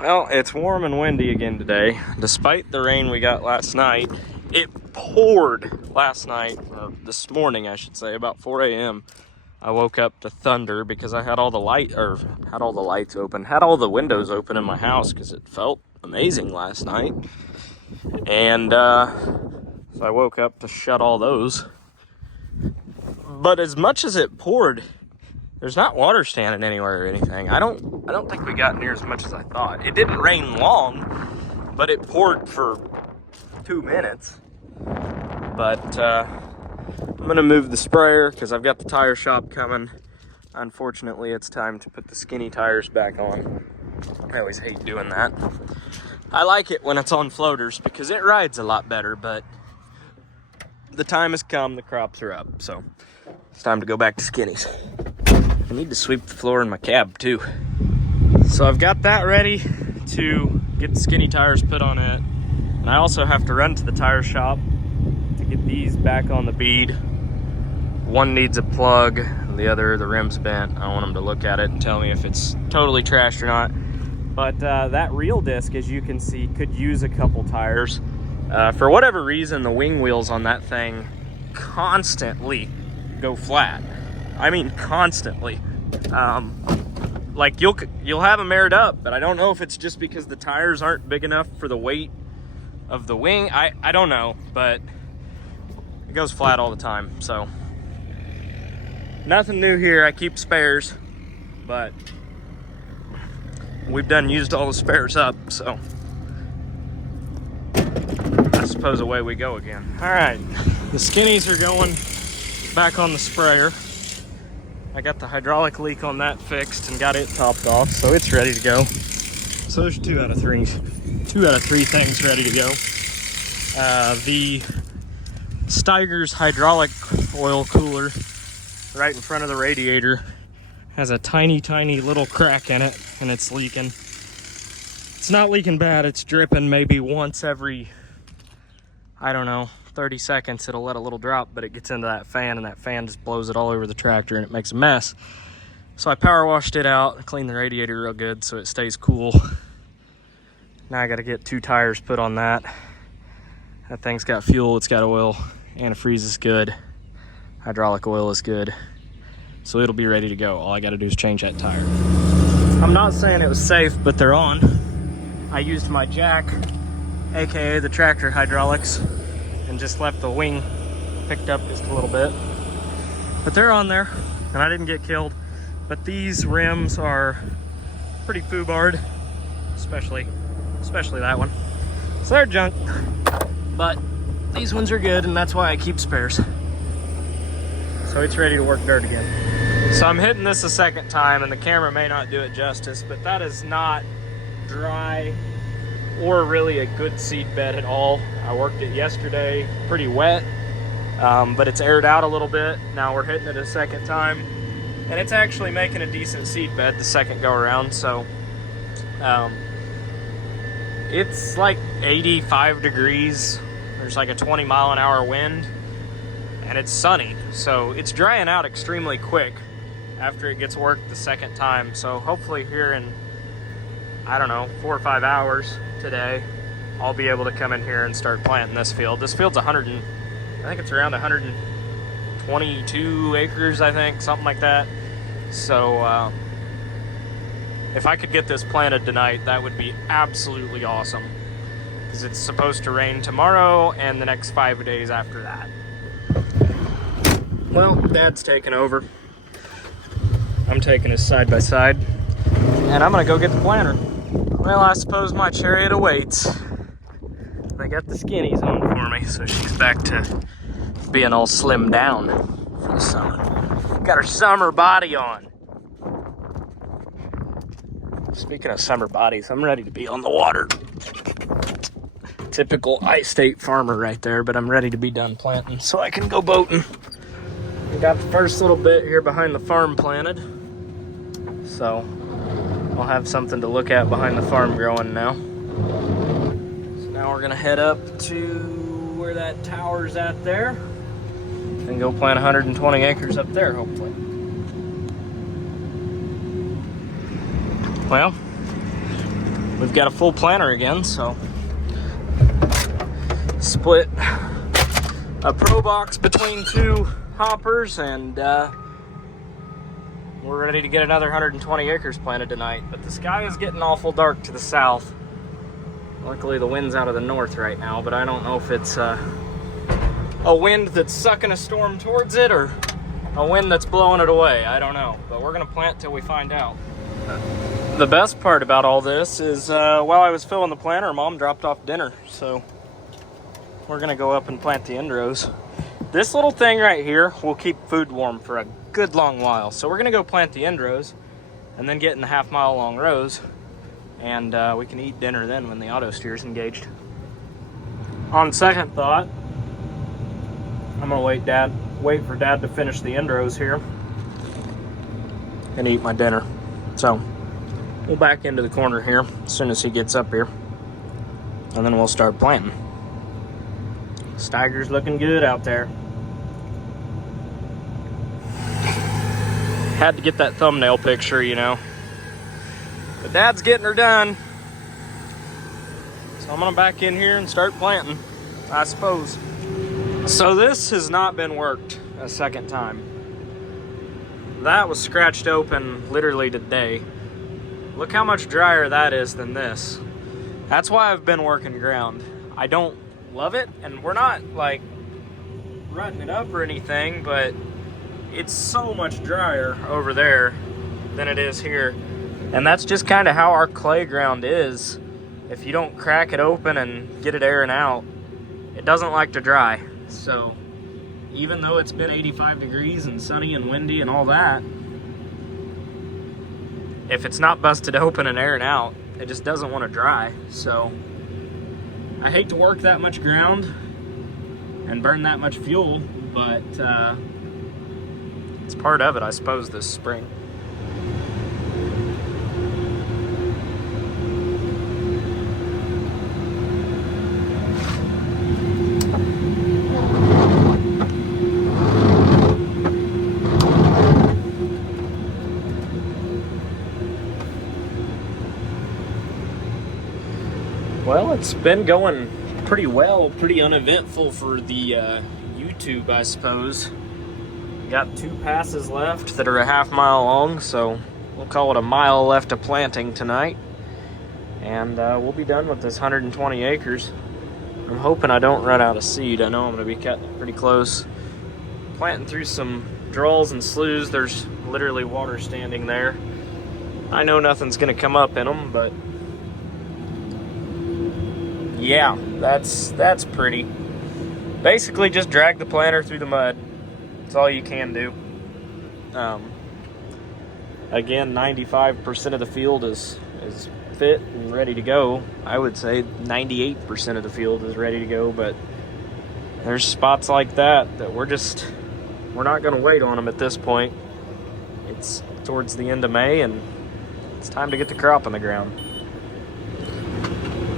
Well, it's warm and windy again today. Despite the rain we got last night, it poured last night, or this morning I should say, about 4 a.m. I woke up to thunder because I had all the lights open, had all the windows open in my house because it felt amazing last night. And so I woke up to shut all those. But as much as it poured, there's not water standing anywhere or anything. I don't think we got near as much as I thought. It didn't rain long, but it poured for 2 minutes. But I'm gonna move the sprayer because I've got the tire shop coming. Unfortunately, it's time to put the skinny tires back on. I always hate doing that. I like it when it's on floaters because it rides a lot better, but the time has come, the crops are up, so it's time to go back to skinnies. I need to sweep the floor in my cab too. So I've got that ready to get the skinny tires put on it. And I also have to run to the tire shop to get these back on the bead. One needs a plug, the other, the rim's bent. I want them to look at it and tell me if it's totally trashed or not. But that reel disc, as you can see, could use a couple tires. For whatever reason, the wing wheels on that thing constantly go flat. I mean, constantly. Like you'll have them aired up, but I don't know if it's just because the tires aren't big enough for the weight of the wing. I don't know, but it goes flat all the time. So nothing new here. I keep spares, but we've used all the spares up, so I suppose away we go again. All right, the skinnies are going back on the sprayer. I got the hydraulic leak on that fixed and got it topped off, so it's ready to go. So there's 2 out of 3 things ready to go. The Steiger's hydraulic oil cooler right in front of the radiator has a tiny little crack in it, and it's leaking. It's not leaking bad, it's dripping maybe once every, I don't know, 30 seconds it'll let a little drop, but it gets into that fan, and that fan just blows it all over the tractor and it makes a mess. So I power washed it out, cleaned the radiator real good so it stays cool. Now I got to get 2 tires put on that. That thing's got fuel, it's got oil, antifreeze is good, hydraulic oil is good, so it'll be ready to go. All I got to do is change that tire. I'm not saying it was safe, but they're on. I used my jack, aka the tractor hydraulics, and just left the wing picked up just a little bit. But they're on there, and I didn't get killed. But these rims are pretty foobarred, especially that one. So they're junk, but these ones are good, and that's why I keep spares. So it's ready to work dirt again. So I'm hitting this a second time, and the camera may not do it justice, but that is not dry or really a good seed bed at all. I worked it yesterday, pretty wet, but it's aired out a little bit. Now we're hitting it a second time, and it's actually making a decent seed bed the second go around. So it's like 85 degrees. There's like a 20-mile-an-hour wind, and it's sunny. So it's drying out extremely quick after it gets worked the second time. So hopefully here in, I don't know, 4 or 5 hours today, I'll be able to come in here and start planting this field. This field's I think it's around 122 acres, I think, something like that. So if I could get this planted tonight, that would be absolutely awesome, because it's supposed to rain tomorrow and the next 5 days after that. Well, Dad's taking over. I'm taking his side by side, and I'm gonna go get the planter. Well, I suppose my chariot awaits. I got the skinnies on for me, so she's back to being all slimmed down for the summer. Got her summer body on. Speaking of summer bodies, I'm ready to be on the water. Typical I-State farmer right there, but I'm ready to be done planting so I can go boating. We got the first little bit here behind the farm planted, so I'll have something to look at behind the farm growing now. So now we're gonna head up to where that tower's at there and go plant 120 acres up there, hopefully. we've got a full planter again, so split a Pro Box between two hoppers, and we're ready to get another 120 acres planted tonight. But the sky is getting awful dark to the south. Luckily the wind's out of the north right now, but I don't know if it's a wind that's sucking a storm towards it or a wind that's blowing it away. I don't know, but we're gonna plant till we find out. The best part about all this is while I was filling the planter, Mom dropped off dinner, so we're gonna go up and plant the end-rows. This little thing right here will keep food warm for a good long while, so we're gonna go plant the end-rows and then get in the half-mile long rows, and we can eat dinner then when the auto steer's engaged. On second thought, I'm gonna wait for Dad to finish the end-rows here and eat my dinner. So we'll back into the corner here as soon as he gets up here, and then we'll start planting. Steiger's looking good out there. Had to get that thumbnail picture, you know. But Dad's getting her done. So I'm gonna back in here and start planting, I suppose. So this has not been worked a second time. That was scratched open literally today. Look how much drier that is than this. That's why I've been working ground. I don't love it, and we're not like rutting it up or anything, but it's so much drier over there than it is here. And that's just kind of how our clay ground is. If you don't crack it open and get it airing out, it doesn't like to dry. So even though it's been 85 degrees and sunny and windy and all that, if it's not busted open and airing out, it just doesn't want to dry. So I hate to work that much ground and burn that much fuel, but it's part of it, I suppose, this spring. Well, it's been going pretty well, pretty uneventful for the YouTube, I suppose. Got 2 passes left that are a half-mile long, so we'll call it a mile left of planting tonight. And we'll be done with this 120 acres. I'm hoping I don't run out of seed. I know I'm going to be cutting it pretty close. Planting through some draws and sloughs. There's literally water standing there. I know nothing's going to come up in them, but yeah, that's pretty. Basically just drag the planter through the mud. That's all you can do. Again, 95% of the field is fit and ready to go. I would say 98% of the field is ready to go, but there's spots like that we're not going to wait on them at this point. It's towards the end of May, and it's time to get the crop on the ground.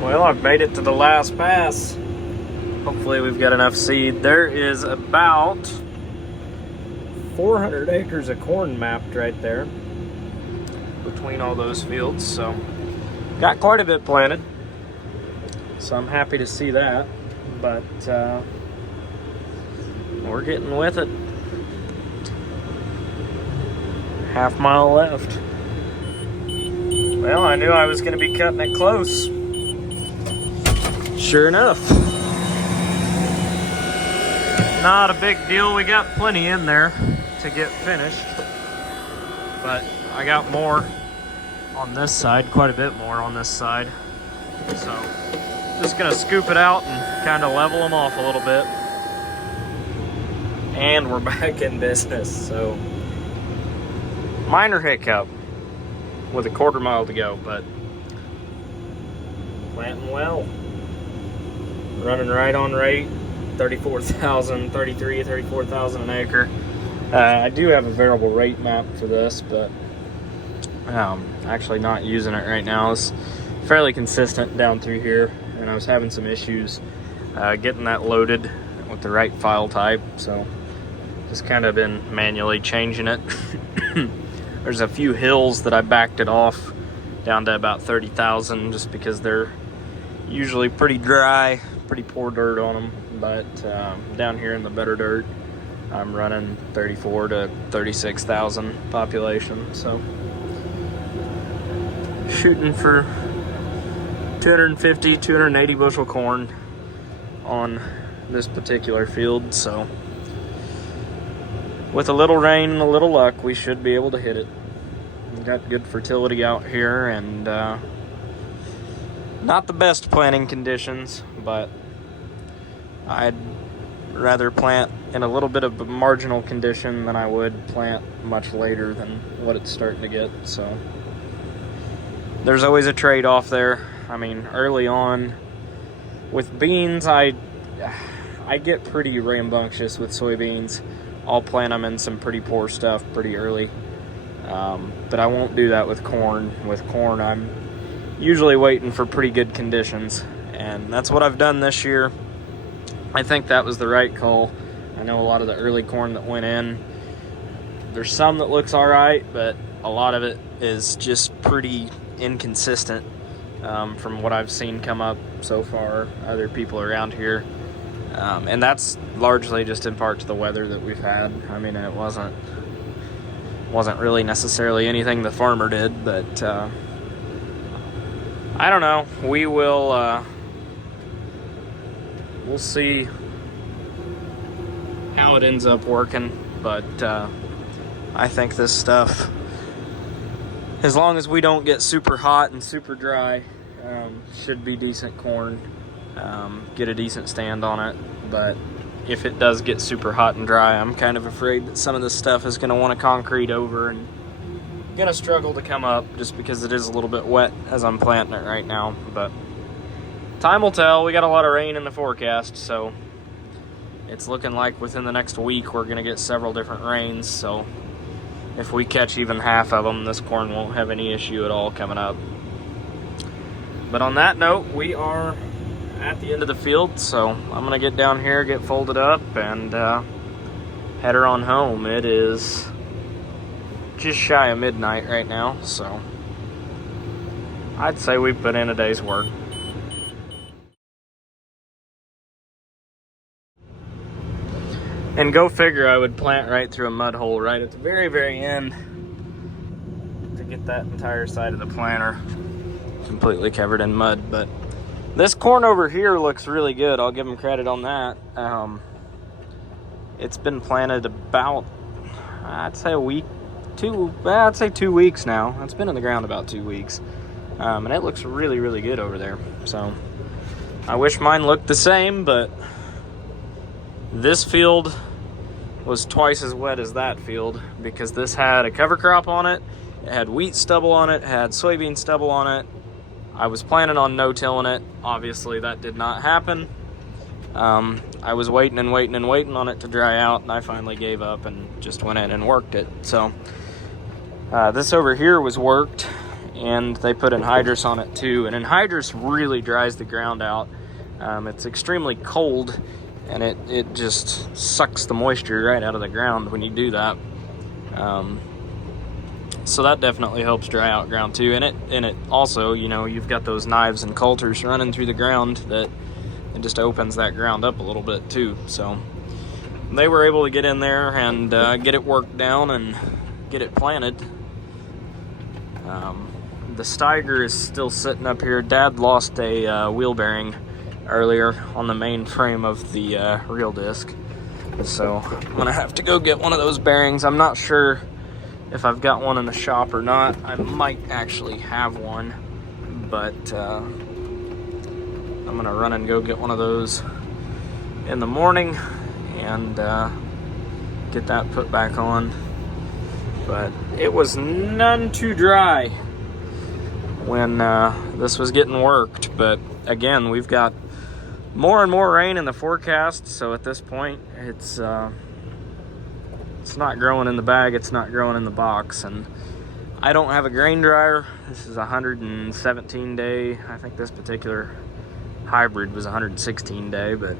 Well, I've made it to the last pass. Hopefully we've got enough seed. There is about 400 acres of corn mapped right there between all those fields, so got quite a bit planted. So I'm happy to see that, but we're getting with it. Half-mile left. Well, I knew I was going to be cutting it close. Sure enough. Not a big deal. We got plenty in there to get finished. But I got more on this side, quite a bit more on this side. So just going to scoop it out and kind of level them off a little bit. And we're back in business. So minor hiccup with a quarter mile to go, but planting well. Running right on rate, 34,000 an acre. I do have a variable rate map for this, but actually not using it right now. It's fairly consistent down through here, and I was having some issues getting that loaded with the right file type, so just kind of been manually changing it. There's a few hills that I backed it off down to about 30,000 just because they're usually pretty dry, pretty poor dirt on them. But down here in the better dirt, I'm running 34 to 36,000 population. So shooting for 250, 280 bushel corn on this particular field. So with a little rain and a little luck, we should be able to hit it. We've got good fertility out here, and not the best planting conditions, but I'd rather plant in a little bit of a marginal condition than I would plant much later than what it's starting to get. So there's always a trade-off there. I mean, early on with beans, I get pretty rambunctious with soybeans. I'll plant them in some pretty poor stuff pretty early. But I won't do that with corn. With corn, I'm usually waiting for pretty good conditions, and that's what I've done this year. I think that was the right call. I know a lot of the early corn that went in, there's some that looks all right, but a lot of it is just pretty inconsistent from what I've seen come up so far, other people around here. And that's largely just in part to the weather that we've had. I mean, it wasn't really necessarily anything the farmer did, but I don't know. We will we'll see how it ends up working, but I think this stuff, as long as we don't get super hot and super dry, should be decent corn. Get a decent stand on it. But if it does get super hot and dry, I'm kind of afraid that some of this stuff is going to want to concrete over and going to struggle to come up, just because it is a little bit wet as I'm planting it right now. But time will tell. We got a lot of rain in the forecast, so it's looking like within the next week we're going to get several different rains. So if we catch even half of them, this corn won't have any issue at all coming up. But on that note, we are at the end of the field, so I'm gonna get down here, get folded up, and head her on home. It is just shy of midnight right now, so I'd say we put in a day's work. And go figure, I would plant right through a mud hole right at the very, very end to get that entire side of the planter completely covered in mud. But this corn over here looks really good. I'll give them credit on that. It's been planted about, I'd say a week, I'd say 2 weeks now. It's been in the ground about 2 weeks. And it looks really, really good over there. So I wish mine looked the same, but this field was twice as wet as that field, because this had a cover crop on it. It had wheat stubble on it, it had soybean stubble on it. I was planning on no-tilling it. Obviously, that did not happen. I was waiting and waiting and waiting on it to dry out, and I finally gave up and just went in and worked it. So this over here was worked, and they put anhydrous on it too. And anhydrous really dries the ground out. It's extremely cold, and it just sucks the moisture right out of the ground when you do that. So that definitely helps dry out ground too. And it also, you know, you've got those knives and coulters running through the ground that it just opens that ground up a little bit too. So they were able to get in there and get it worked down and get it planted. The Steiger is still sitting up here. Dad lost a wheel bearing earlier on the main frame of the reel disc, so I'm gonna have to go get one of those bearings. I'm not sure if I've got one in the shop or not. I might actually have one, but I'm gonna run and go get one of those in the morning and get that put back on. But it was none too dry when this was getting worked. But again, we've got more and more rain in the forecast, so at this point it's not growing in the bag, it's not growing in the box. And I don't have a grain dryer. This is a 117 day. I think this particular hybrid was 116 day, but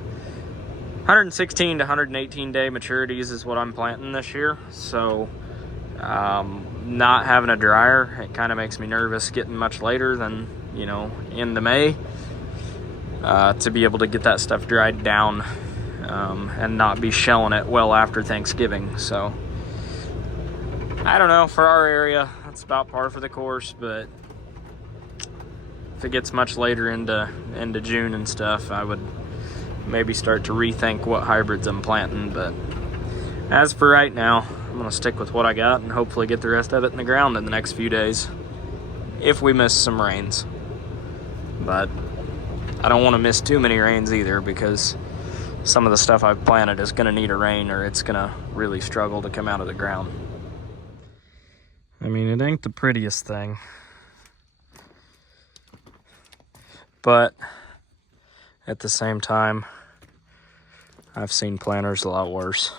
116 to 118 day maturities is what I'm planting this year. So Not having a dryer, it kind of makes me nervous getting much later than, you know, into May, to be able to get that stuff dried down, and not be shelling it well after Thanksgiving. So I don't know, for our area that's about par for the course, but if it gets much later into June and stuff, I would maybe start to rethink what hybrids I'm planting. But as for right now, I'm gonna stick with what I got and hopefully get the rest of it in the ground in the next few days, if we miss some rains. But I don't want to miss too many rains either, because some of the stuff I've planted is gonna need a rain or it's gonna really struggle to come out of the ground. I mean, it ain't the prettiest thing, but at the same time, I've seen planters a lot worse.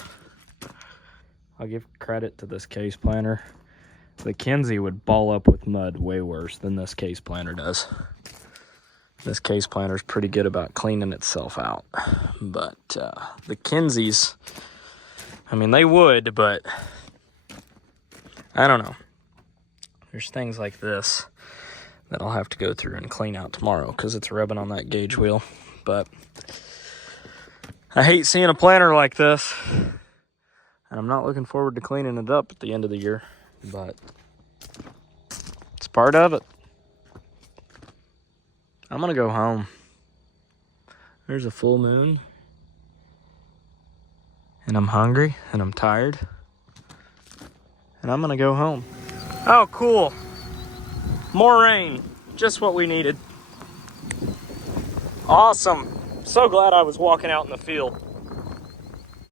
I'll give credit to this case planter. The Kinze would ball up with mud way worse than this case planter does. This case planter is pretty good about cleaning itself out. But the Kinzes, I mean, they would, but I don't know. There's things like this that I'll have to go through and clean out tomorrow because it's rubbing on that gauge wheel. But I hate seeing a planter like this, and I'm not looking forward to cleaning it up at the end of the year, but it's part of it. I'm gonna go home. There's a full moon, and I'm hungry, and I'm tired, and I'm gonna go home. Oh, cool. More rain. Just what we needed. Awesome. So glad I was walking out in the field.